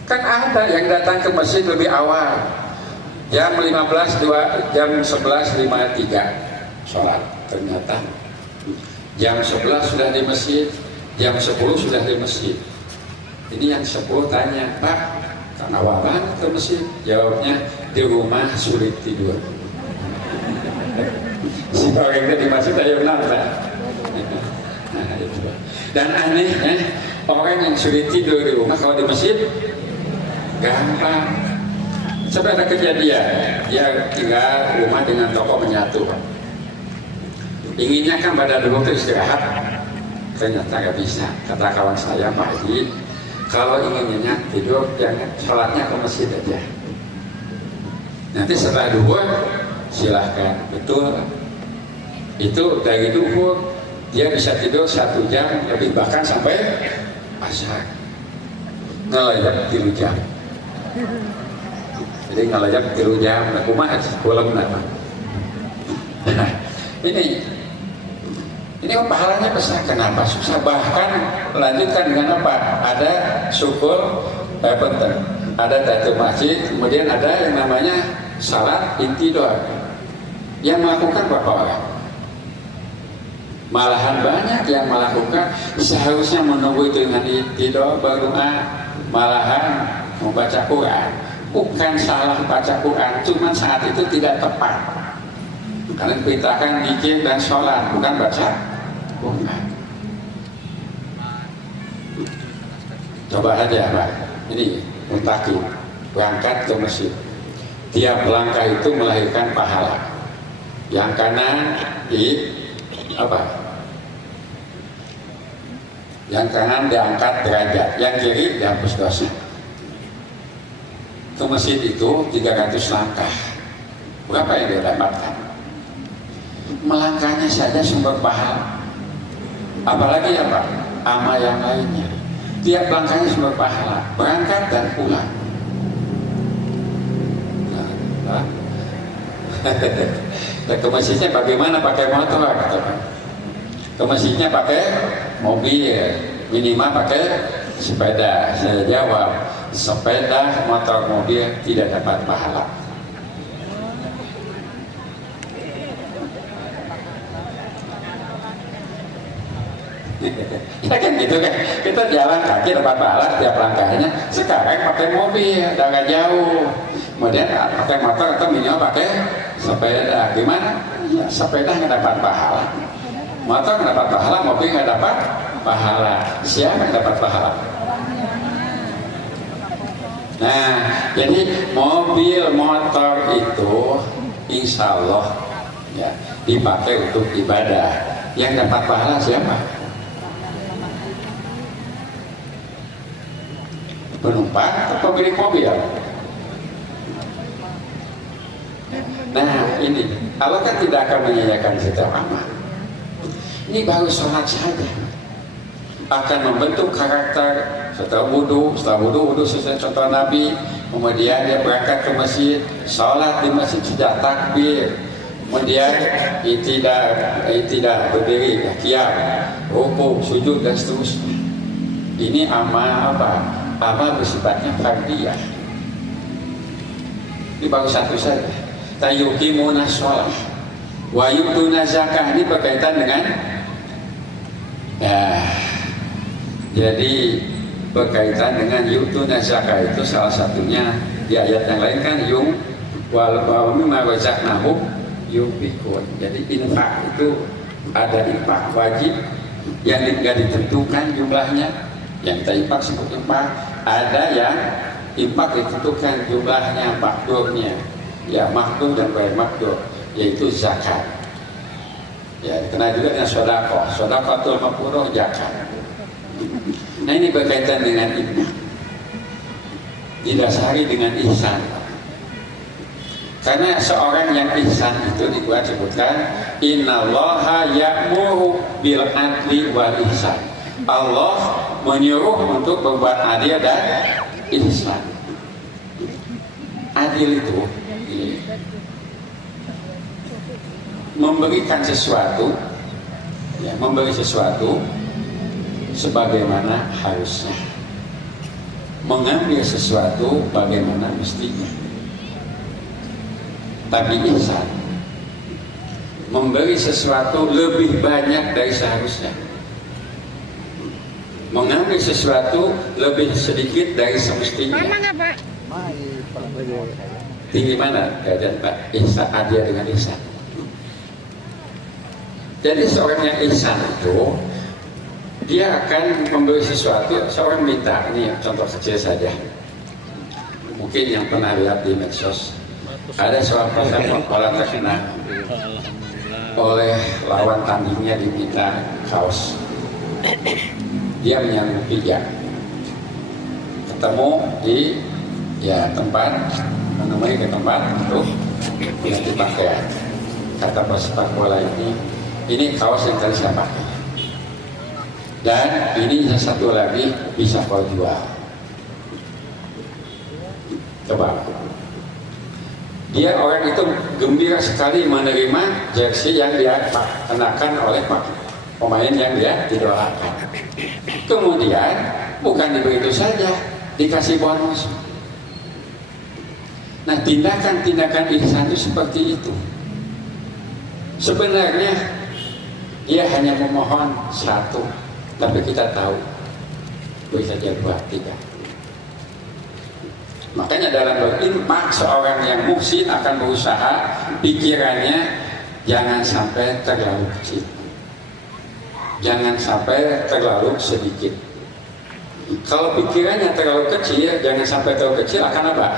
Kan ada yang datang ke masjid lebih awal, jam 11.53 sholat, ternyata jam 11 sudah di masjid, jam 10 sudah di masjid. Ini yang 10 tanya, Pak, kan awal banget ke masjid? Jawabnya, di rumah sulit tidur. Si orangnya di masjid ayo nambah. Nah, itu. Dan anehnya orang yang sulit tidur di rumah kalau di masjid gampang. Sampai ada kejadian, dia tinggal rumah dengan toko menyatu. Inginnya kan pada dulu itu istirahat, ternyata nggak bisa. Kata kawan saya, Pak Haji, kalau ingin nyenyak tidur jangan sholatnya ke masjid aja. Nanti setelah duhur silahkan. Betul. Itu dari duhur dia bisa tidur 1 jam lebih, bahkan sampai asar. Ngelayap 3 jam. Jadi ngelayap 3 jam, nah kumaha kulang nama. Nah, ini pahalanya besar. Kenapa susah? Bahkan lanjutkan dengan apa? Ada syukur, penting. Ada datu masjid, kemudian ada yang namanya salat intidor. Yang melakukan berapa orang? Malahan banyak yang melakukan, seharusnya menunggu itu dengan intidor, berdoa, malahan membaca Quran. Bukan salah baca Quran, cuma saat itu tidak tepat. Karena diperintahkan zikir dan sholat, bukan baca Quran. Coba aja Pak, ini mutakin berangkat ke masjid. Tiap langkah itu melahirkan pahala. Yang kanan di apa? Yang kanan diangkat derajat, yang kiri dihapus dosa. Ke masjid itu 300 langkah. Berapa yang dia dapatkan? Melangkahnya saja sumber pahala. Apalagi apa? Amal yang lainnya. Tiap langkahnya sumber pahala. Berangkat dan pulang. Ke masjidnya bagaimana? Pakai motor, katakan. Ke masjidnya pakai mobil, minimal pakai sepeda. Saya jawab, sepeda, motor, mobil tidak dapat pahala. Ya kan gitu kan, kita jalan kaki dapat pahala tiap langkahnya. Sekarang pakai mobil, udah gak jauh. Kemudian pakai motor atau minimal pakai sepeda. Gimana? Ya, sepeda nggak dapat pahala, motor nggak dapat pahala, mobil nggak dapat pahala. Siapa yang dapat pahala? Nah, jadi mobil, motor itu insya Allah ya dipakai untuk ibadah. Yang dapat pahala siapa? Penumpang atau pemilik mobil? Nah ini Allah kan tidak akan menyanyiakan setiap amal. Ini baru sholat saja akan membentuk karakter. Setelah wudhu sesuai contoh Nabi. Kemudian dia berangkat ke masjid, sholat di masjid sudah takbir. Kemudian tidak berdiri, qiyam, rukuk, sujud dan seterusnya. Ini amal apa? Amal bersifatnya fardiyah. Ini baru satu saja. Tayuqimuna sholat wa yu'tuna zakah. Ini berkaitan dengan jadi berkaitan dengan yu'tuna zakah itu salah satunya di ayat yang lain kan yung wal mimma razaqnahum yunfiqun. Jadi infak itu ada infak wajib yang tidak ditentukan jumlahnya, yang kita infak sebut infak. Ada yang infak ditentukan jumlahnya, makdurnya. Ya makdur dan bayar makdur, yaitu zakat. Ya dikenal juga dengan sodako, sodakotul mafruḍah, zakat. Nah ini berkaitan dengan iman, didasari dengan ihsan. Karena seorang yang ihsan itu disebutkan innallaha ya'muru bil adli wal ihsan. Allah menyuruh untuk berbuat adil dan ihsan. Adil itu memberikan sesuatu, ya, memberi sesuatu sebagaimana harusnya, mengambil sesuatu bagaimana mestinya. Tapi ihsan memberi sesuatu lebih banyak dari seharusnya, mengambil sesuatu lebih sedikit dari semestinya. Tinggi mana keadaan Pak? Ihsan, adil dengan ihsan. Jadi seorang yang ihsan itu dia akan memberi sesuatu. Seorang minta, ini contoh kecil saja, mungkin yang pernah lihat di medsos, ada seorang bola terkenal oleh lawan tandingnya diminta kaos, dia menyanggup pijak, ketemu di tempat, menemui ke tempat untuk ganti pakaian. Kata pesepak bola ini kaos yang tadi saya pakai. Dan ini yang satu lagi bisa kau jual. Coba. Dia orang itu gembira sekali menerima jersey yang dia kenakan oleh pemain yang dia idolakan. Kemudian bukan diberi itu saja, dikasih bonus. Nah, tindakan-tindakan ihsan itu seperti itu. Sebenarnya dia hanya memohon satu, tapi kita tahu bisa jadi 2, 3. Makanya dalam berinfak seorang yang muhsin akan berusaha pikirannya jangan sampai terlalu kecil, jangan sampai terlalu sedikit. Kalau pikirannya terlalu kecil, jangan sampai terlalu kecil, akan apa?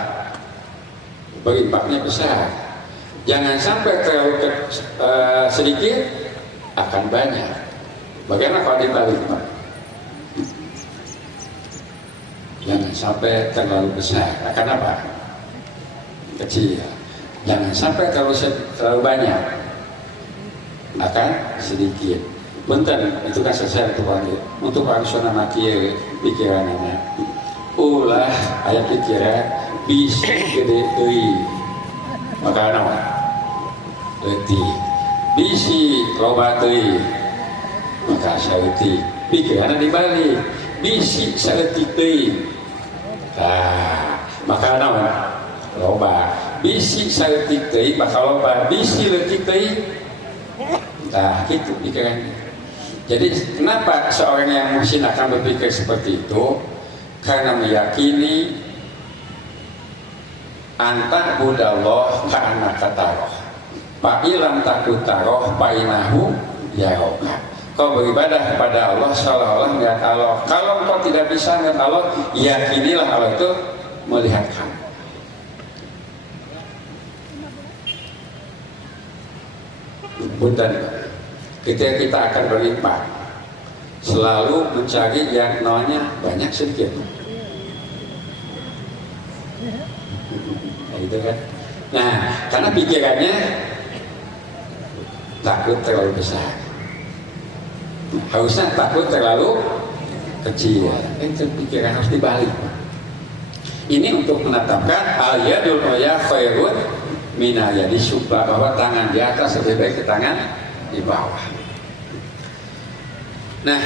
Berinfaknya besar. Jangan sampai terlalu sedikit, akan banyak. Bagaimana kalau dibalik, Pak? Jangan sampai terlalu besar, akan apa? Kecil. Jangan sampai terlalu banyak, akan sedikit. Punten, itu kan selesai untuk orang sunnah mati pikirannya. Ulah ayat pikiran bisa gede teuing. Maka naon? Leutik. Bisi loba teuing. Maka saeutik. Pikiranna dibalik. Bisi saeutik teuing. Tah, maka naon? Loba. Bisi saeutik teuing maka loba. Bisi leutik teuing. Tah, itu pikirannya. Jadi kenapa seorang yang muhsin akan berpikir seperti itu? Karena meyakini anta budallah ka'anna kataroh fa'ilam takut taroh fa'inahu yaroka. Kau beribadah kepada Allah seolah-olah melihat Allah. Kalau kau tidak bisa melihat Allah, yakinilah Allah itu melihat kamu. Punten, ketika kita akan berinfak selalu mencari yang nolnya banyak sedikit. Nah, gitu kan? Nah, karena pikirannya takut terlalu besar, harusnya takut terlalu kecil. Itu pikiran harus dibalik. Ini untuk menetapkan al-yadul ulya khairun minal yadi sufla, bahwa tangan di atas lebih baik ke tangan di bawah. Nah,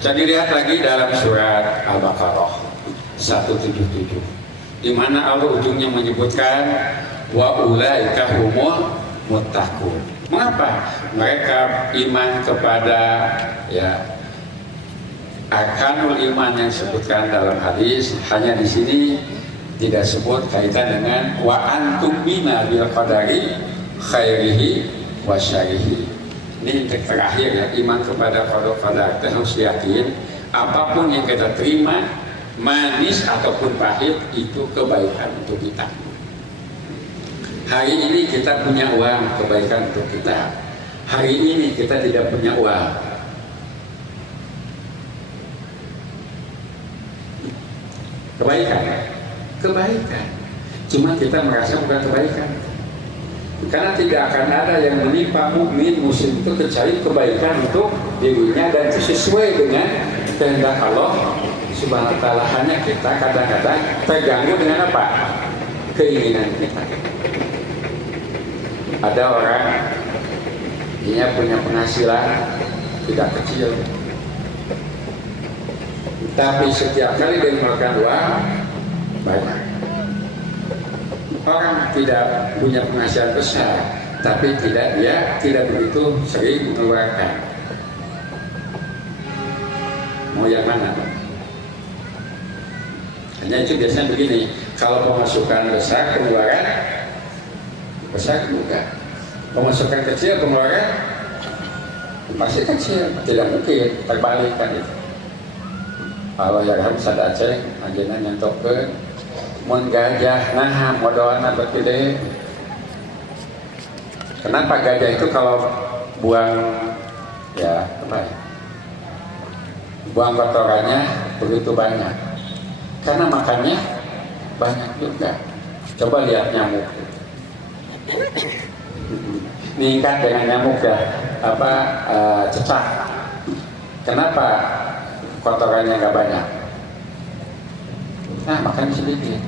jadi lihat lagi dalam surat Al-Baqarah 177, di mana Allah ujungnya menyebutkan wa ulaika humul muttaqun. Mengapa? Mereka iman kepada arkanul iman yang disebutkan dalam hadis. Hanya di sini tidak sebut kaitan dengan wa antum bina bil qadari khairihi wa syarrihi. Ini yang terakhir ya, iman kepada qadar. Kita harus yakin apapun yang kita terima, manis ataupun pahit, itu kebaikan untuk kita. Hari ini kita punya uang, kebaikan untuk kita. Hari ini kita tidak punya uang, kebaikan. Kebaikan. Cuma kita merasa bukan kebaikan. Karena tidak akan ada yang menimpa mukmin muslim itu kecuali kebaikan untuk dirinya, dan itu sesuai dengan kehendak Allah Subhanahu wa taala. Hanya kita kadang-kadang terganggu dengan apa? Keinginan kita. Ada orang dia punya penghasilan tidak kecil, tapi setiap kali dia mengeluarkan uang banyak. Orang tidak punya penghasilan besar, tapi dia tidak begitu sering mengeluarkan. Mau yang mana? Hanya itu biasanya begini, kalau pemasukan besar, pengeluaran besar juga. Pemasukan kecil, pengeluaran masih kecil. Tidak mungkin terbalik kan itu. Kalau yang harus ada cek, ajaran yang toke mun gajah nah modoana bergede. Kenapa gajah itu kalau buang buang kotorannya begitu banyak? Karena makannya banyak juga. Coba lihat nyamuk, meningkat dengan nyamuk cecak. Kenapa? kotorannya nggak banyak. Nah, makan sedikit.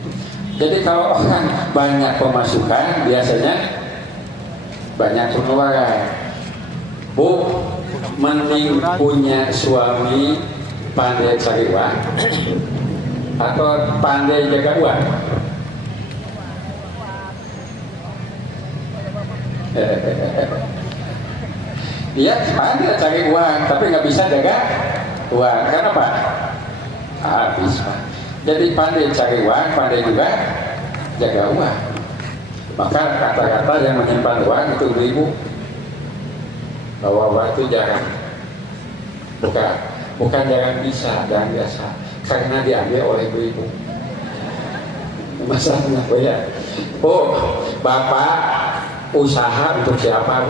Jadi kalau orang banyak pemasukan, biasanya banyak pengeluaran. Bu, mending punya suami pandai cari uang atau pandai jaga uang? Dia pandai cari uang, tapi nggak bisa jaga uang. Kenapa? Habis, Pak. Jadi pandai cari uang, pandai juga jaga uang. Maka kata-kata yang menyimpan uang itu ibu, bahwa uang itu jangan, bukan jangan bisa, jangan biasa, karena diambil oleh ibu. Masalahnya apa ya? Oh, bapak usaha untuk siapa?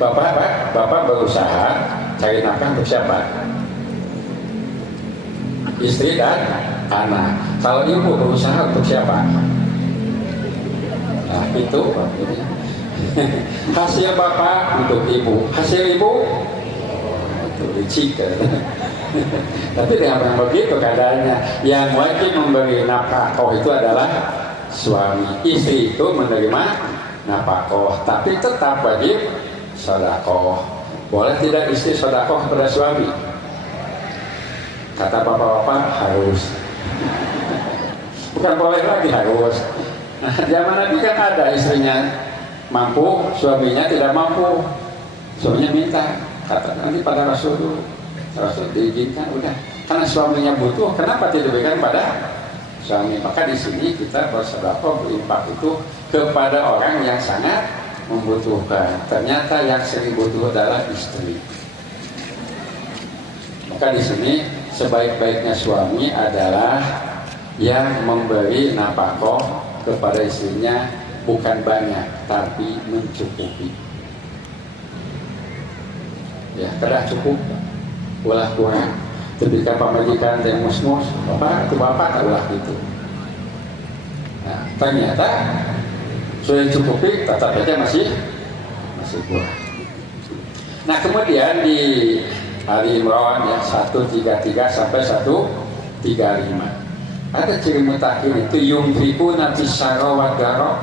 Bapak berusaha cari nafkah untuk siapa? Istri dan anak. Kalau ibu berusaha untuk siapa? Nah, itu hasil bapak untuk ibu, hasil ibu itu licik. Tapi dengan begitu keadaannya, yang wajib memberi nafkah itu adalah suami. Istri itu menerima nafkah, tapi tetap wajib sedekah. Boleh tidak istri sedekah kepada suami? Kata bapak-bapak harus. Bukan boleh lagi, harus. Nah, zaman Nabi kan ada istrinya mampu, suaminya tidak mampu. Suaminya minta, kata nanti pada Rasul dulu. Rasul diizinkan, udah. Karena suaminya butuh, kenapa tidak diberikan pada suami? Maka di sini kita bersedekah, berinfak itu kepada orang yang sangat membutuhkan. Ternyata yang sering butuh adalah istri. Maka di sini sebaik-baiknya suami adalah yang memberi nafkah kepada istrinya, bukan banyak tapi mencukupi. Ya, kada cukup, ulah kurang. Ketika pemajikan dan musmus, bapak tak ulah gitu. Nah, ternyata sudah cukupi, tetap saja masih kurang. Nah, kemudian di Ali Imran ya 133 sampai 135 ada ciri mutakin itu yumfiku nabi syarwa darok.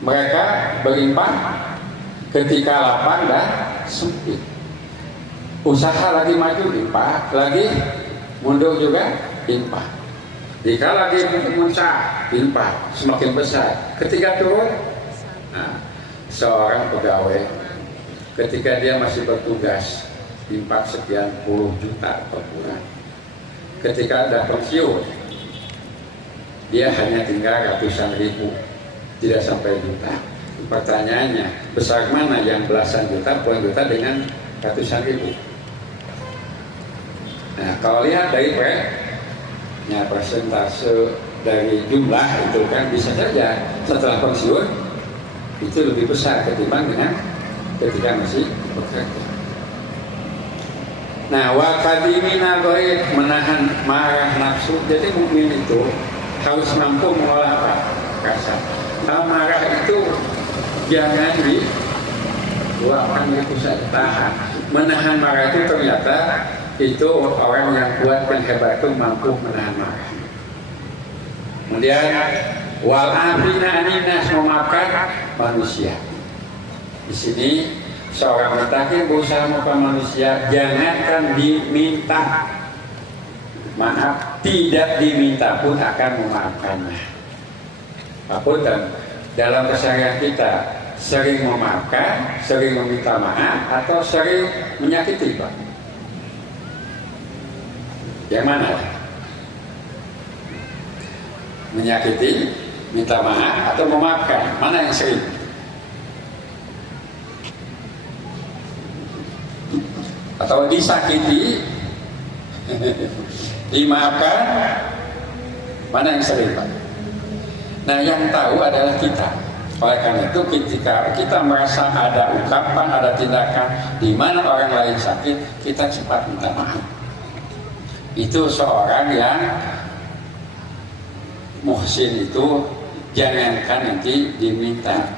Mereka berinfak ketika lapang dan sempit. Usaha lagi maju infak, lagi mundur juga infak. Jika lagi muncak infak semakin besar. Ketika turun, nah, seorang pegawai ketika dia masih bertugas infak sekian puluh juta per bulan. Ketika ada pensiun, dia hanya tinggal ratusan ribu, tidak sampai juta. Pertanyaannya, besar mana yang belasan juta, puluhan juta dengan ratusan ribu? Nah, kalau lihat dari persentase dari jumlah itu kan bisa saja setelah pensiun itu lebih besar ketimbang dengan ketika masih bekerja. Nah, wakadimina goib, menahan marah nafsu. Jadi mukmin itu harus mampu mengolah apa? Rasa. Nah, marah itu jangan diluapkan, bisa tahan. Menahan marah itu ternyata itu orang yang kuat dan hebat itu mampu menahan marah. Kemudian wal afina aninas, memaafkan manusia. Di sini seorang mutakin berusaha memaafkan manusia, jangankan diminta maaf, tidak diminta pun akan memaafkannya. Apapun dalam keseharian kita sering memaafkan, sering meminta maaf, atau sering menyakiti, Pak? Yang mana? Menyakiti, minta maaf, atau memaafkan? Mana yang sering? Atau disakiti, dimaafkan, mana yang sering, Pak? Nah, yang tahu adalah kita. Oleh karena itu ketika kita merasa ada ungkapan, ada tindakan di mana orang lain sakit, kita cepat minta maaf. Itu seorang yang muhsin itu jangankan nanti diminta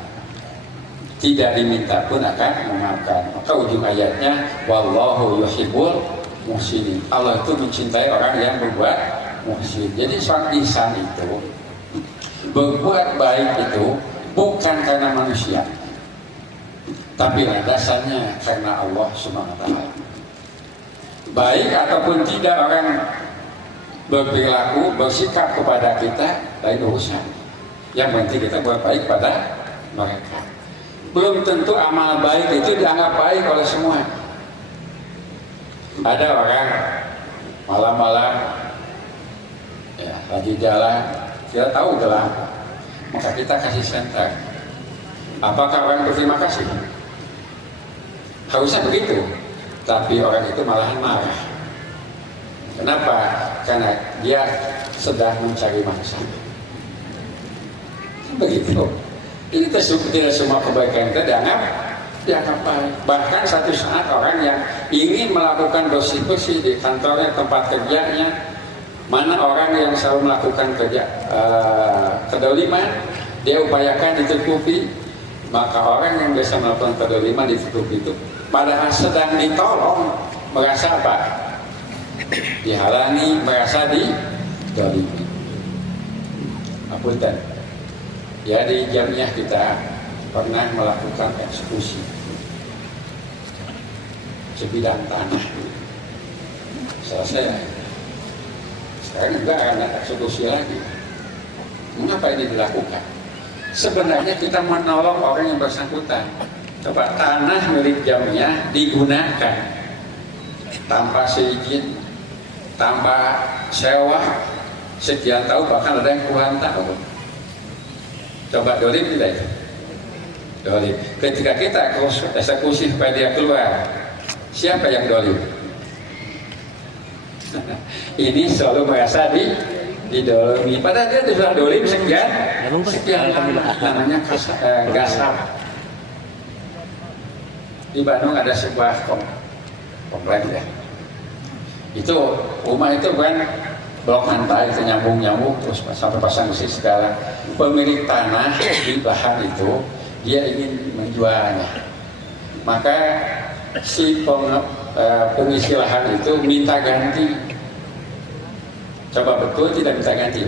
tidak diminta pun akan memaafkan. Maka ujung ayatnya wallahu yuhibbul muhsinin. Allah itu mencintai orang yang berbuat muhsin. Jadi seorang ihsan itu berbuat baik itu bukan karena manusia, tapi dasarnya karena Allah SWT. Baik ataupun tidak orang berperilaku, bersikap kepada kita, lain urusan. Yang penting kita buat baik pada mereka. Belum tentu amal baik itu dianggap baik oleh semua. Ada orang malam-malam ya, lagi jalan, kita tahu gelap, maka kita kasih senter. Apakah orang berterima kasih? Harusnya begitu. Tapi orang itu malahan marah. Kenapa? Karena dia sedang mencari mangsa. Begitu. Ini tidak semua kebaikan kita dianggap baik. Bahkan satu saat orang yang ingin melakukan bersih-bersih di kantornya, tempat kerjanya, mana orang yang selalu melakukan kedoliman, dia upayakan ditutupi. Maka orang yang biasa melakukan kedoliman ditutupi itu, padahal sedang ditolong, merasa apa? Dihalangi, merasa didolimi. Apunten. Ya, di jamiah kita pernah melakukan eksekusi sebidang tanah. Selesai. Sekarang juga akan ada eksekusi lagi. Mengapa ini dilakukan? Sebenarnya kita menolong orang yang bersangkutan. Coba tanah milik jamiah digunakan tanpa seizin, tanpa sewa sekian tahun, bahkan ada yang puluhan tahun. Coba dolim tidak itu? Dolim. Ketika kita eksekusi supaya dia keluar, siapa yang dolim? Ini selalu merasa didolimi. Padahal dia sudah dolim sekian lama. Namanya gasap. Di Bandung ada sebuah komplek ya. Itu rumah itu kan blok lantai itu nyambung terus sampai pasang besi segala. Pemilik tanah di lahan itu dia ingin menjualnya, maka si pengisi lahan itu minta ganti. Coba betul tidak minta ganti?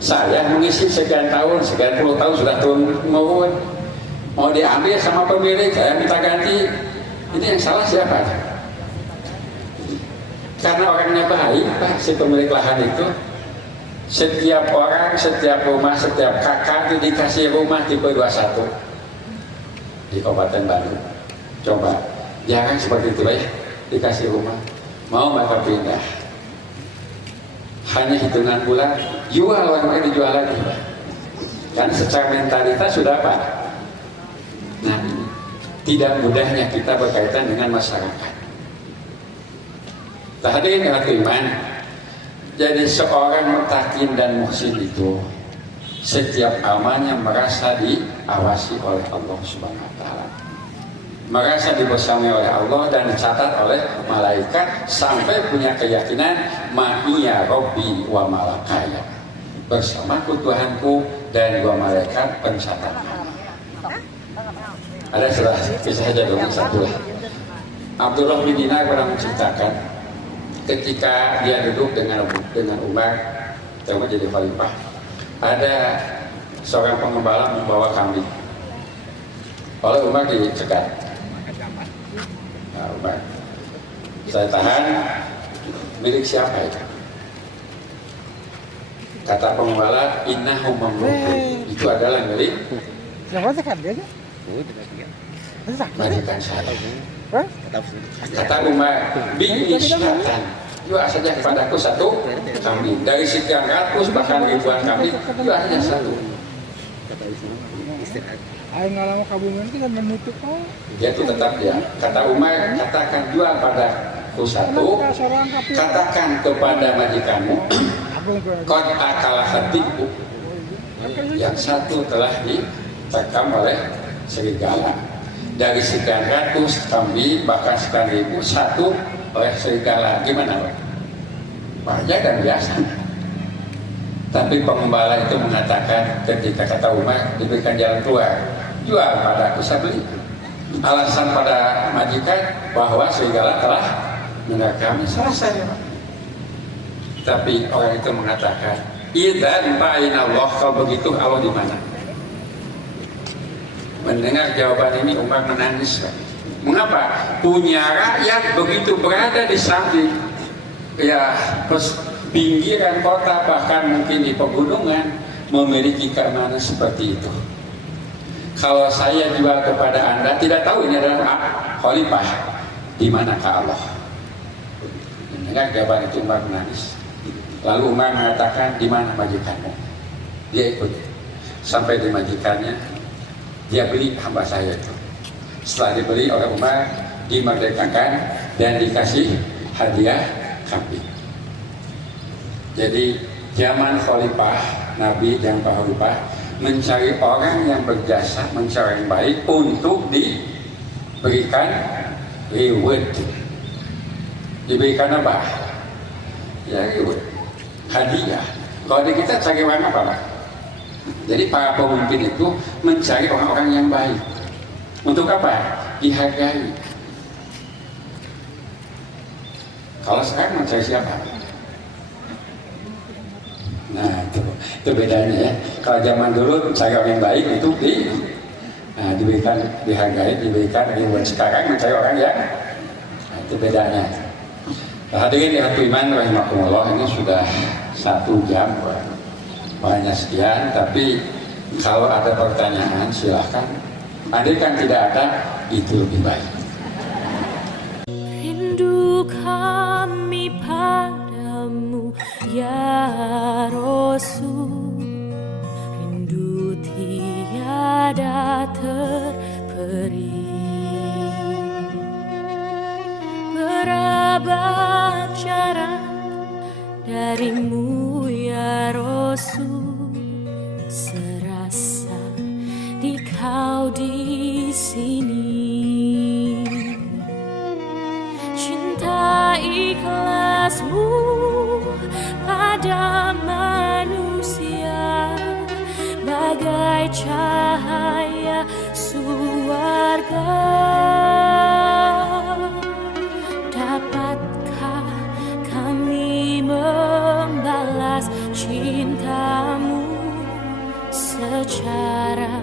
Saya mengisi sekian puluh tahun sudah turun menurun, mau diambil sama pemilik, saya minta ganti. Ini yang salah siapa? Karena orangnya baik, Pak, si pemilik lahan itu. Setiap orang, setiap rumah, setiap kakak itu dikasih rumah tipe 21 di Kabupaten Bandung. Coba, jangan seperti itu ya, dikasih rumah. Mau mereka pindah. Hanya hitungan bulan, jual orang lain dijual lagi, Pak. Karena secara mentalitas sudah apa? Nah, tidak mudahnya kita berkaitan dengan masyarakat. Hadirin yang beriman, jadi seorang mutakin dan muhsin itu setiap amalnya merasa diawasi oleh Allah Subhanahu wa taala. Merasa dibersamai oleh Allah dan dicatat oleh malaikat sampai punya keyakinan ma'iya Rabbi wa malakaya. Bersamaku Tuhanku dan dua malaikat pencatat. Ada kisah saja dulu satu lah. Abdullah bin Dinar pernah menceritakan ketika dia duduk dengan Umar, coba jadi khalifah, ada seorang pengembala membawa kambing. Oleh Umar dicegat. Nah, Umar, saya tahan, milik siapa itu? Kata pengembala, innahu mamlukun, itu adalah milik majikan saya. Kata Umar, bi'ni syatan, jual saja kepadaku satu kambing. Dari sekian ratus bahkan ribuan kambing, jual saja satu. Ngalamu kabungan itu kan menutup. Dia itu tetap dia. Kata Umar, katakan jual padaku satu, katakan kepada majikanmu, qad akala hatiku, yang satu telah diterkam oleh serigala. Dari sekian ratus kambing bahkan sekian ribu, satu oleh serigala. Gimana Pak? Wajar dan biasa. Tapi pengembala itu mengatakan ketika kata Umar diberikan jalan keluar, jual padaku, saya beli. Alasan pada majikan bahwa serigala telah menerkam, selesai. Tapi orang itu mengatakan, idzan fa'inallah, kalau begitu Allah di mana? Mendengar jawaban ini Umar menangis. Mengapa? Punya rakyat begitu berada di samping pinggiran kota, bahkan mungkin di pegunungan, memiliki keamanan seperti itu. Kalau saya jual kepada Anda, tidak tahu ini adalah khalifah, di manakah Allah? Mendengar jawaban itu Umar menangis. Lalu Umar mengatakan, di mana majikanmu? Dia ikut sampai di majikannya, dia beli hamba saya itu. Setelah dibeli oleh Umar, dimerdekakan dan dikasih hadiah kambing. Jadi zaman khalifah Nabi dan para khalifah mencari orang yang berjasa, mencari yang baik untuk diberikan reward. Diberikan apa? Ya reward, hadiah. Kalau di kita cari orang apa, Pak? Jadi para pemimpin itu mencari orang-orang yang baik. Untuk apa? Dihargai. Kalau sekarang mencari siapa? Nah, itu bedanya ya. Kalau zaman dulu cari orang yang baik itu diberikan, dihargai, diberikan. Sekarang mencari orang yang, itu bedanya. Hadirin yang iman rahimakumullah, ini sudah 1 jam, banyak sekian. Tapi kalau ada pertanyaan silahkan. Andai kan tidak ada, itu lebih baik. Rindu kami padamu ya Rasul, rindu tiada terperi. Berabad jarak darimu ya Rasul, serasa di kau di sini. Cinta ikhlasmu pada manusia bagai cahaya surga. Dapatkah kami membalas cintamu secara